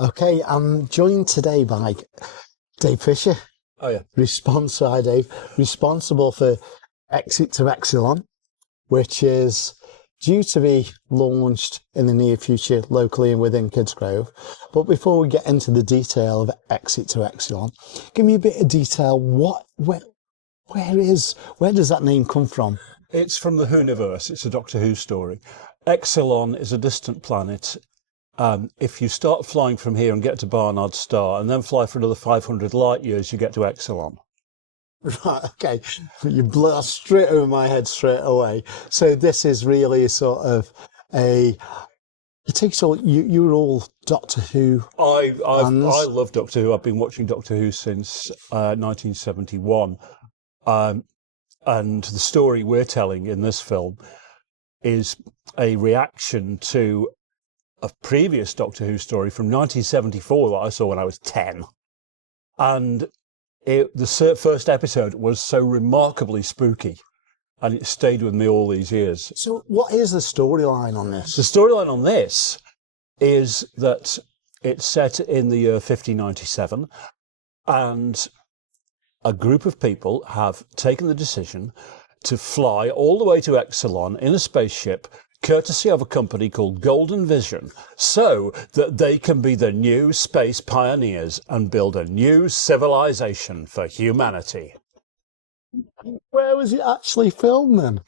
Okay, I'm joined today by Dave Fisher. Oh yeah. Hi Dave. Responsible for Exit to Exxilon, which is due to be launched in the near future locally and within Kidsgrove. But before we get into the detail of Exit to Exxilon, give me a bit of detail. Where does that name come from? It's from the Whoniverse. It's a Doctor Who story. Exxilon is a distant planet. If you start flying from here and get to Barnard Star and then fly for another 500 light years, you get to Exxilon. Right, okay. You blew that straight over my head straight away. So this is really sort of it takes all, you're all Doctor Who. I love Doctor Who. I've been watching Doctor Who since 1971. And the story we're telling in this film is a reaction to a previous Doctor Who story from 1974 that I saw when I was 10. And the first episode was so remarkably spooky, and it stayed with me all these years. So what is the storyline on this? The storyline on this is that it's set in the year 1597, and a group of people have taken the decision to fly all the way to Exxilon in a spaceship, courtesy of a company called Golden Vision, so that they can be the new space pioneers and build a new civilization for humanity. Where was it actually filmed then?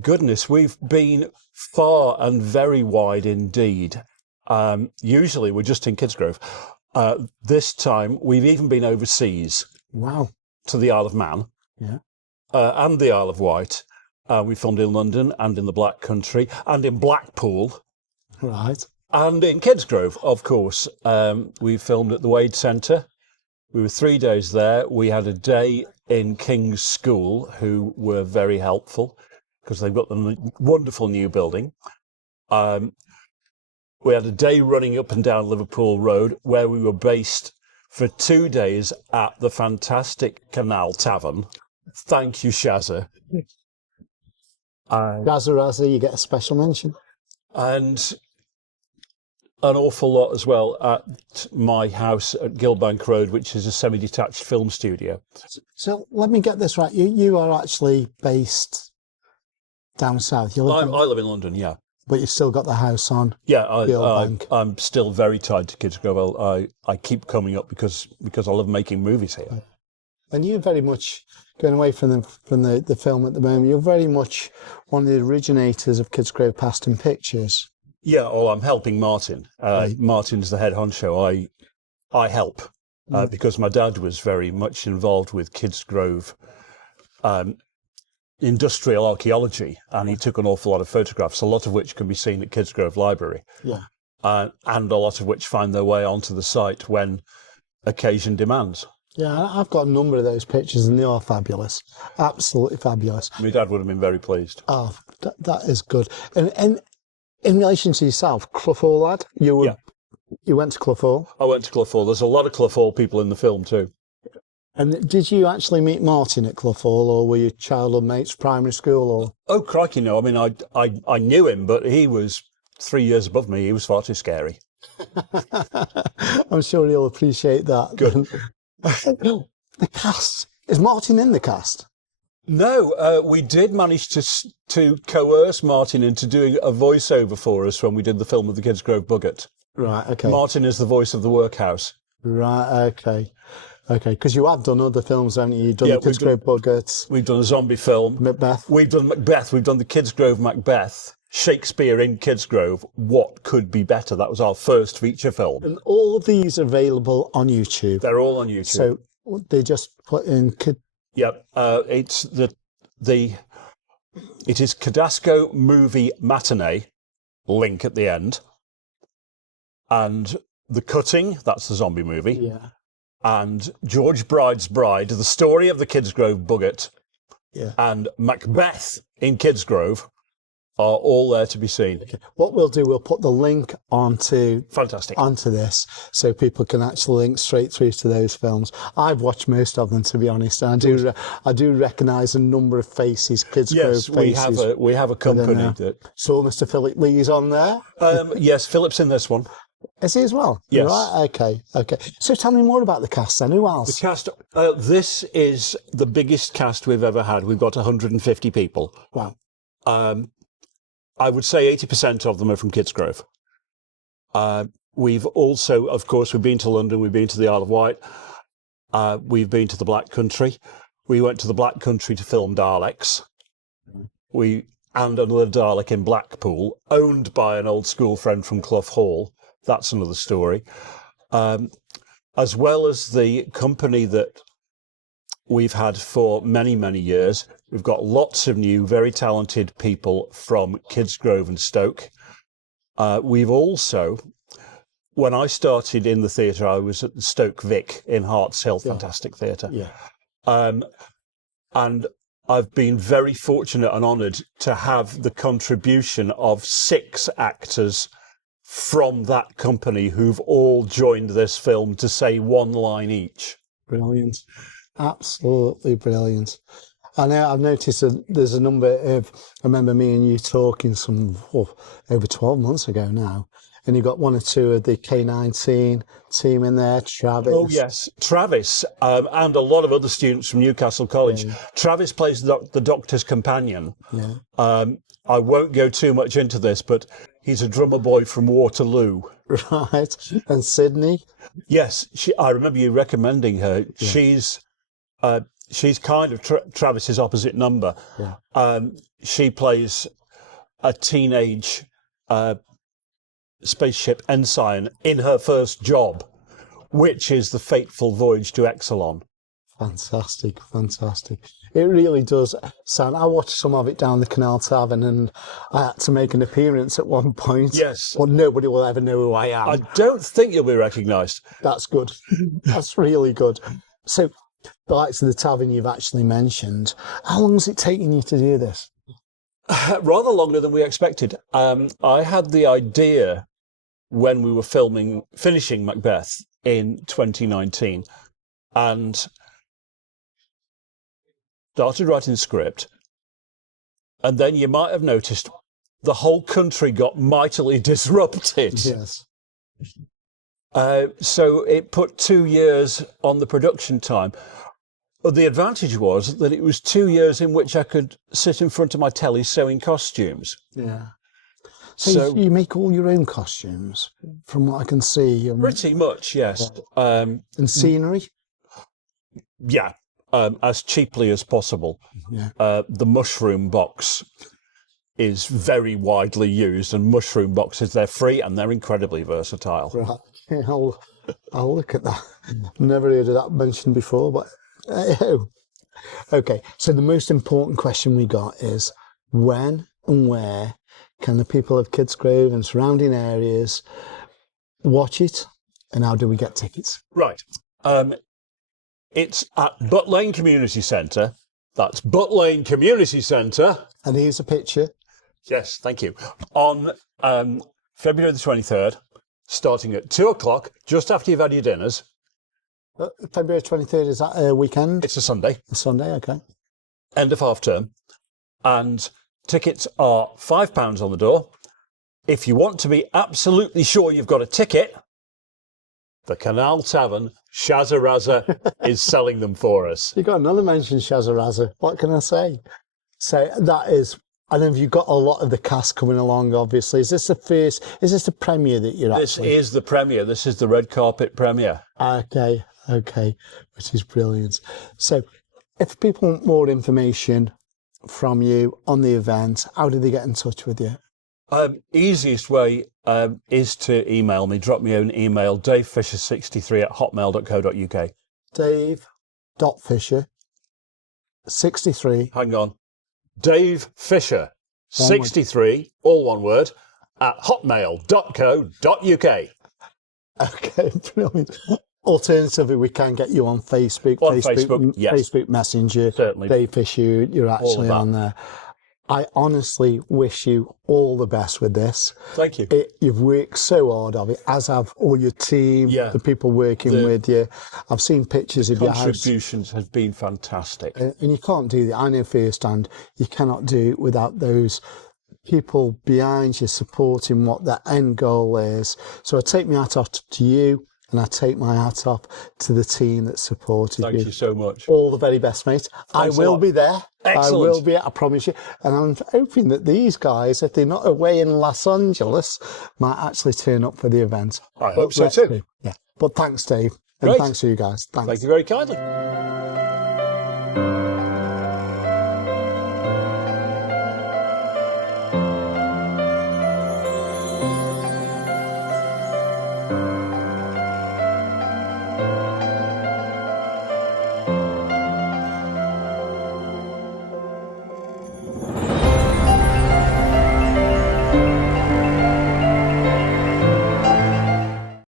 Goodness, we've been far and very wide indeed. Usually we're just in Kidsgrove. This time we've even been overseas. Wow. To the Isle of Man. Yeah. And the Isle of Wight. We filmed in London and in the Black Country and in Blackpool. Right. And in Kidsgrove, of course. We filmed at the Wade Centre. We were 3 days there. We had a day in King's School, who were very helpful because they've got the wonderful new building. We had a day running up and down Liverpool Road, where we were based for 2 days at the fantastic Canal Tavern. Thank you, Shazza. Razza, you get a special mention. And an awful lot as well at my house at Gilbank Road, which is a semi-detached film studio. So let me get this right. You are actually based down south. I live in London, yeah. But you've still got the house on. Yeah, I'm still very tied to Kidsgrove. I keep coming up because I love making movies here. And you're very much going away from the film at the moment. You're very much one of the originators of Kidsgrove Past and Pictures. Yeah, I'm helping Martin. Martin's the head honcho. I help because my dad was very much involved with Kidsgrove industrial archaeology, and he took an awful lot of photographs, a lot of which can be seen at Kidsgrove Library. Yeah. And a lot of which find their way onto the site when occasion demands. Yeah, I've got a number of those pictures and they are fabulous. Absolutely fabulous. My dad would have been very pleased. Oh, that is good. And in relation to yourself, Clough Hall lad, you went to Clough Hall? I went to Clough Hall. There's a lot of Clough Hall people in the film too. And did you actually meet Martin at Clough Hall, or were you childhood mates, primary school? Or? Oh, crikey, no. I mean, I knew him, but he was 3 years above me. He was far too scary. I'm sure he'll appreciate that. Good. The cast. Is Martin in the cast? No, we did manage to coerce Martin into doing a voiceover for us when we did the film of the Kidsgrove Bucket. Right, okay. Martin is the voice of the workhouse. Right, okay. Okay, because you have done other films, haven't you? You've done the Kidsgrove Bucket. We've done a zombie film. Macbeth. We've done Macbeth. We've done the Kidsgrove Macbeth. Shakespeare in Kidsgrove. What could be better? That was our first feature film. And all of these are available on YouTube. They're all on YouTube. So they just put in Yep. It's it is Cadasco Movie Matinee, link at the end. And The Cutting, that's the zombie movie. Yeah. And George Bride's Bride, the story of the Kidsgrove Bucket. Yeah. And Macbeth in Kidsgrove are all there to be seen. Okay. What we'll do, we'll put the link onto this so people can actually link straight through to those films. I've watched most of them, to be honest, and I do recognise a number of faces, Kidsgrove faces. Yes, we have a company that. So Mr. Philip Lee's on there. Yes, Philip's in this one. Is he as well? Yes. Right, okay. So tell me more about the cast then. Who else? The cast, this is the biggest cast we've ever had. We've got 150 people. Wow. I would say 80% of them are from Kidsgrove. We've also, of course, we've been to London, we've been to the Isle of Wight, we've been to the Black Country. We went to the Black Country to film Daleks. And another Dalek in Blackpool, owned by an old school friend from Clough Hall. That's another story. As well as the company that we've had for many, many years. We've got lots of new, very talented people from Kidsgrove and Stoke. We've also, when I started in the theatre, I was at the Stoke Vic in Harts Hill, fantastic theatre. Yeah. And I've been very fortunate and honoured to have the contribution of 6 actors from that company who've all joined this film to say one line each. Brilliant. Absolutely brilliant. I know I've noticed that there's a number of, I remember me and you talking over 12 months ago now, and you've got 1 or 2 of the K19 team in there, Travis. Oh, yes. Travis, and a lot of other students from Newcastle College. Yeah. Travis plays the Doctor's companion. Yeah. I won't go too much into this, but he's a drummer boy from Waterloo. Right. And Sydney? Yes. I remember you recommending her. Yeah. She's kind of Travis's opposite number. Yeah. She plays a teenage spaceship ensign in her first job, which is the fateful voyage to Exxilon. Fantastic. It really does sound. I watched some of it down the Canal Tavern, and I had to make an appearance at one point. Yes. Well, nobody will ever know who I am. I don't think you'll be recognised. That's good. That's really good. So, the likes of the tavern you've actually mentioned, how long is it taking you to do this? Rather longer than we expected. I had the idea when we were finishing Macbeth in 2019, and started writing the script, and then you might have noticed the whole country got mightily disrupted. Yes. So it put 2 years on the production time. But the advantage was that it was 2 years in which I could sit in front of my telly sewing costumes. Yeah. So you make all your own costumes, from what I can see? Pretty much, yes. And scenery? Yeah. As cheaply as possible. Yeah. The mushroom box is very widely used, and mushroom boxes, they're free and they're incredibly versatile. Right. I'll look at that. Never heard of that mentioned before, but okay. So the most important question we got is, when and where can the people of Kidsgrove and surrounding areas watch it, and how do we get tickets? Right. It's at Butt Lane Community Centre. That's Butt Lane Community Centre. And here's a picture. Yes, thank you. On February the 23rd, starting at 2 o'clock, just after you've had your dinners. February 23rd, is that a weekend? It's a Sunday. A Sunday, okay. End of half term. And tickets are £5 on the door. If you want to be absolutely sure you've got a ticket, the Canal Tavern, Shazza is selling them for us. You got another mention, Shazza. What can I say? So that is, I know you've got a lot of the cast coming along, obviously. Is this the premiere that you're actually? This is the premiere. This is the red carpet premiere. Okay, which is brilliant. So if people want more information from you on the event, how do they get in touch with you? Easiest way is to email me. Drop me an email, davefisher63@hotmail.co.uk. Dave.Fisher63. Hang on. Dave Fisher 63, all one word, at hotmail.co.uk. Okay, brilliant. Alternatively, we can get you on Facebook. Facebook, yes. Facebook Messenger. Certainly. Dave Fisher, you're actually on there. I honestly wish you all the best with this. Thank you. You've worked so hard of it, as have all your team, the people working with you. I've seen pictures of your house. Contributions have been fantastic. And you can't do that. I know firsthand, you cannot do it without those people behind you supporting what the end goal is. So I take my hat off to you, and I take my hat off to the team that supported you. Thank you so much. All the very best, mate. Thanks I will be there. Excellent. I will be, I promise you. And I'm hoping that these guys, if they're not away in Los Angeles, might actually turn up for the event. I hope so too. Yeah. But thanks, Dave. And Great. thanks to you guys. Thanks. Thank you very kindly.